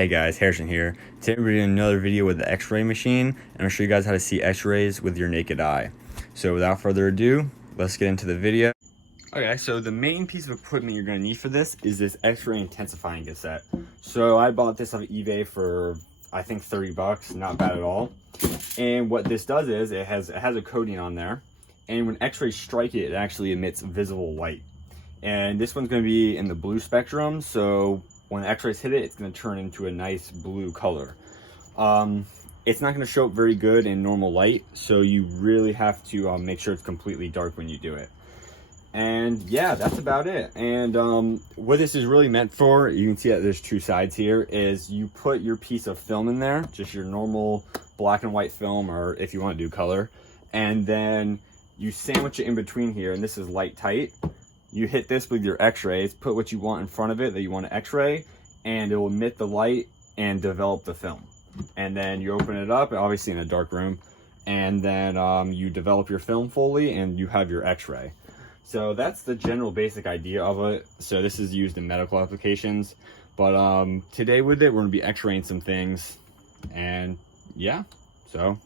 Hey guys, Harrison here. Today we're doing another video with the X-ray machine, and I'll show you guys how to see X-rays with your naked eye. So without further ado, let's get into the video. Okay, so the main piece of equipment you're going to need for this is this X-ray intensifying cassette. So I bought this off of eBay for I think 30 bucks, not bad at all. And what this does is it has a coating on there, and when X-rays strike it, it actually emits visible light. And this one's going to be in the blue spectrum, so when X-rays hit it, it's going to turn into a nice blue color. It's not going to show up very good in normal light, so you really have to make sure it's completely dark when you do it. And yeah, that's about it. And what this is really meant for, you can see that there's two sides here, is you put your piece of film in there, just your normal black and white film, or if you want to do color, and then you sandwich it in between here, and this is light tight. You hit this with your X-rays, put what you want in front of it that you want to X-ray, and it will emit the light and develop the film. And then you open it up, obviously in a dark room, and then you develop your film fully and you have your X-ray. So that's the general basic idea of it. So this is used in medical applications, but today with it, we're gonna be X-raying some things, and yeah, so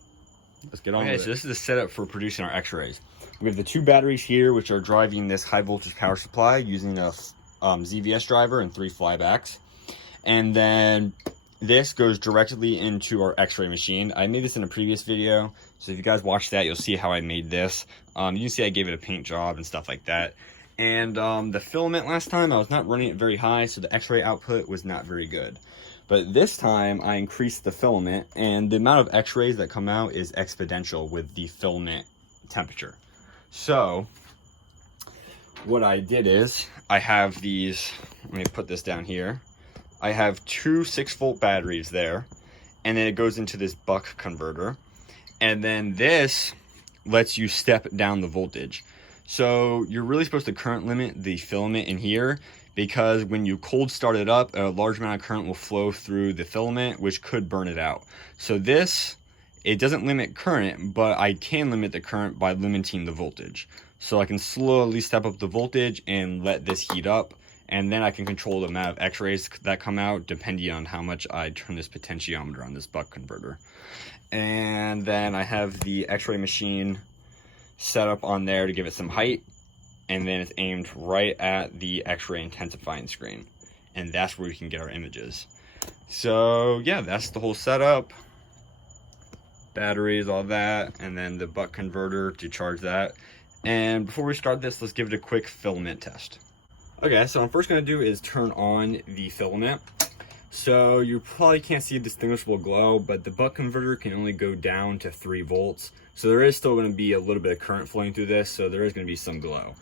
let's get on with it. So this is the setup for producing our X-rays. We have the two batteries here, which are driving this high voltage power supply using a ZVS driver and 3 flybacks. And then this goes directly into our X-ray machine. I made this in a previous video, so if you guys watch that, you'll see how I made this. You can see I gave it a paint job and stuff like that. And the filament last time, I was not running it very high, so the X-ray output was not very good. But this time, I increased the filament, and the amount of X-rays that come out is exponential with the filament temperature. So what I did is I have these, let me put this down here. I have two 6-volt batteries there, and then it goes into this buck converter. And then this lets you step down the voltage. So you're really supposed to current limit the filament in here, because when you cold start it up, a large amount of current will flow through the filament, which could burn it out. So this, it doesn't limit current, but I can limit the current by limiting the voltage. So I can slowly step up the voltage and let this heat up, and then I can control the amount of X-rays that come out depending on how much I turn this potentiometer on this buck converter. And then I have the X-ray machine set up on there to give it some height, and then it's aimed right at the X-ray intensifying screen, and that's where we can get our images. So yeah, that's the whole setup. Batteries, all that, and then the buck converter to charge that. And before we start this, let's give it a quick filament test. Okay, so what I'm first going to do is turn on the filament. So you probably can't see a distinguishable glow, but the buck converter can only go down to 3 volts. So there is still going to be a little bit of current flowing through this, so there is going to be some glow.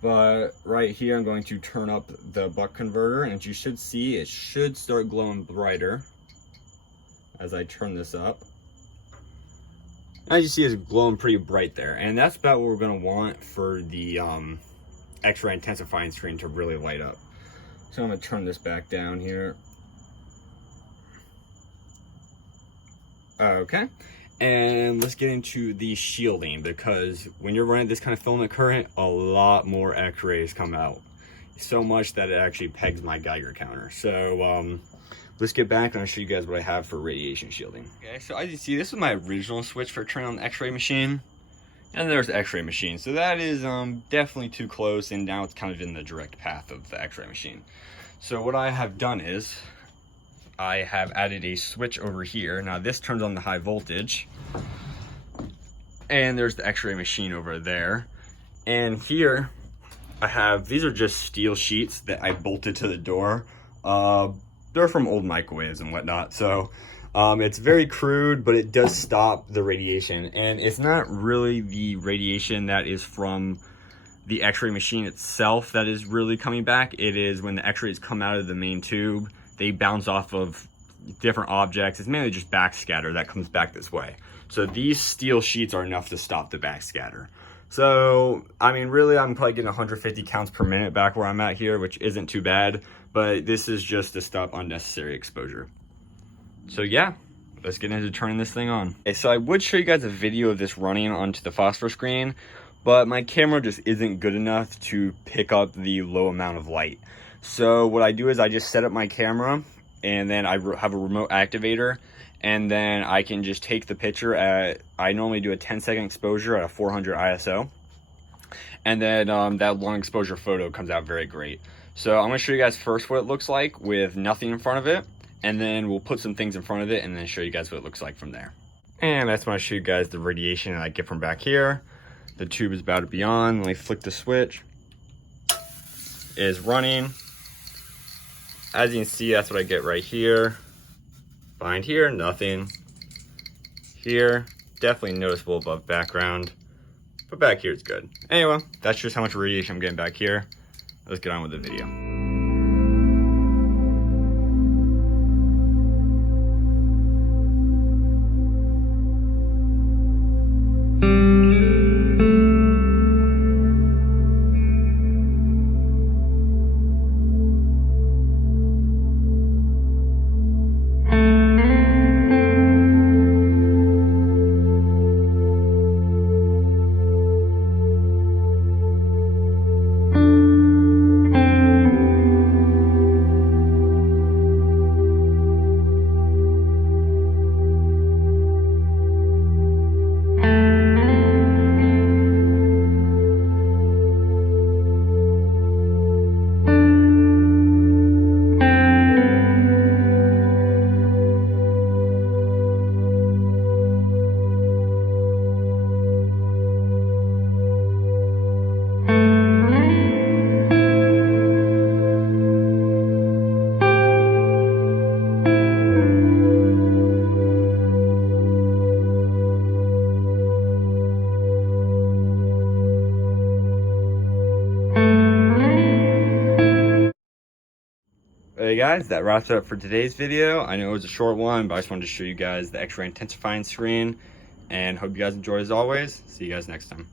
But right here, I'm going to turn up the buck converter, and as you should see, it should start glowing brighter as I turn this up. As you see, it's glowing pretty bright there, and that's about what we're going to want for the X-ray intensifying screen to really light up. So I'm going to turn this back down here. Okay, and let's get into the shielding, because when you're running this kind of filament current, a lot more X-rays come out. So much that it actually pegs my Geiger counter. So let's get back and I'll show you guys what I have for radiation shielding. Okay, so as you see, this is my original switch for turning on the X-ray machine. And there's the X-ray machine. So that is definitely too close, and now it's kind of in the direct path of the X-ray machine. So what I have done is I have added a switch over here. Now this turns on the high voltage. And there's the X-ray machine over there. And here I have, these are just steel sheets that I bolted to the door. They're from old microwaves and whatnot, so it's very crude, but it does stop the radiation. And it's not really the radiation that is from the X-ray machine itself that is really coming back. It is when the X-rays come out of the main tube, they bounce off of different objects. It's mainly just backscatter that comes back this way. So these steel sheets are enough to stop the backscatter. So, I mean, really, I'm probably getting 150 counts per minute back where I'm at here, which isn't too bad, but this is just to stop unnecessary exposure. So yeah, let's get into turning this thing on. Okay, so I would show you guys a video of this running onto the phosphor screen, but my camera just isn't good enough to pick up the low amount of light. So what I do is I just set up my camera and then I have a remote activator, and then I can just take the picture at, I normally do a 10-second exposure at a 400 ISO, and then that long exposure photo comes out very great. So I'm gonna show you guys first what it looks like with nothing in front of it, and then we'll put some things in front of it and then show you guys what it looks like from there. And that's when I show you guys the radiation that I get from back here. The tube is about to be on. Let me flick the switch. It is running. As you can see, that's what I get right here. Behind here, nothing. Here, definitely noticeable above background, but back here it's good. Anyway, that's just how much radiation I'm getting back here. Let's get on with the video. Hey guys, that wraps it up for today's video. I know it was a short one, but I just wanted to show you guys the X-ray intensifying screen, and hope you guys enjoyed as always. See you guys next time.